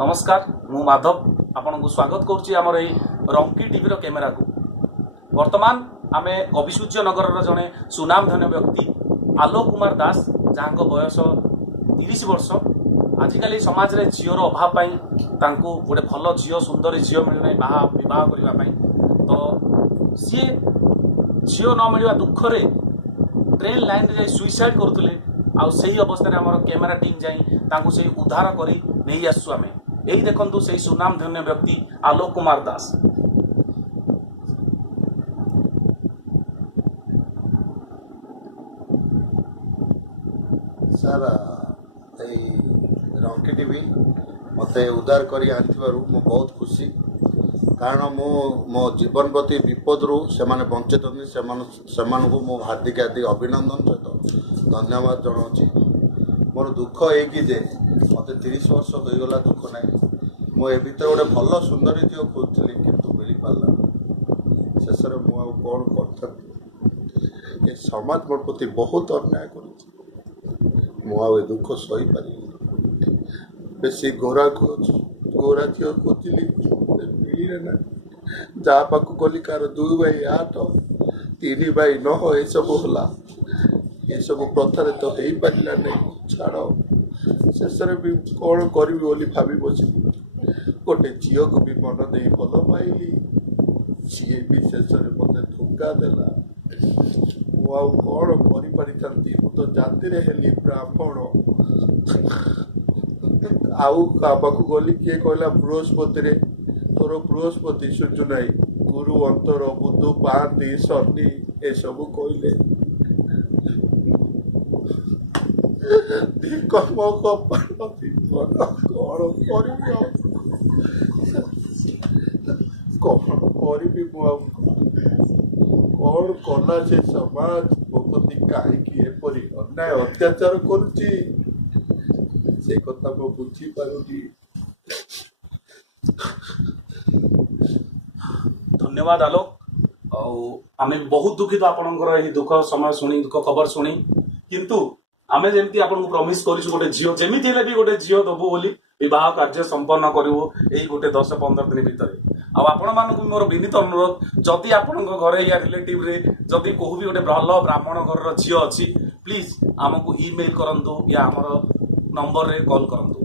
नमस्कार मु माधव आपन को स्वागत करुच्ची आमर यही रंकी टीवी कैमेरा को। वर्तमान आमे कविसूर्य नगर जड़े सुनाम धन्य व्यक्ति आलोक कुमार दास जहाँ बयस 30 वर्ष। आजिकल समाज रे झीर अभाव पाई तांको गोटे भल झील सुंदर झील मिलना बह करने तो सी झील न मिलवा दुख रे ट्रेन लाइन रे सुइसाइड करुले आई अवस्था आम कैमेरा टीम जाई से उद्धार कर नहीं आसु आमे यही देखु से सुनाम धन्य व्यक्ति आलोक कुमार दास। सर रंकी टीवी मत उद्धार कर मु बहुत खुशी कारण मो जीवन प्रति विपद रू से बंचित मु हार्दिक हार्दिक अभिनंदन सहित धन्यवाद जनाऊँगी। मोर दुख है जे मत 30 वर्ष हो गला दुख ना मु भर गोटे भल सुंदर झील खोजुली किंतु मिल पारा शेष में मुझे कौन कर समाज मोर प्रति बहुत अन्याय कर दुख सही पारि बेसी गोरा झील खोजिली मिले ना जहाँ पाक गली कार 2 बाई 8 3 बाई 9 ये सब होला ये सब प्रथारे तो हो पारा नहीं छाड़ शेष भी कौन करी बोली भावी बस गोटे झील को भी मन दे भल पाइली सी भी शेष में मत धोखा देला कौन करी तो जाति हेली ब्राह्मण आउ पाक गली किए कहला बृहस्पति तोर बृहस्पति सूर्य नाई गुरु अंतर बुध पाती शनि ये सब कहले कौन कला से समाज मो प्रति कहीं एपरी अन्याय अत्याचार करुच्ची से कथा मु बुझी पारुनी। धन्यवाद आलोक आमे बहुत दुखित आपनकर यही दुख समय शुणी दुख खबर शुणी किंतु आमे जेमती आपन को प्रॉमिस करिसु गोटे झियो जेमिति हेले भी गोटे झियो दबु बोली विवाह कार्य संपन्न करिवो एई गोटे 10-15 दिन भितर आपण मानक मोर विनीत अनुरोध जदि आपण घरे या रिलेटिव रे जदि कोहू भी गोटे भल ब्राह्मण घर झियो अछि प्लीज आमको ईमेल करंतु या हमर नंबर रे कॉल करंतु।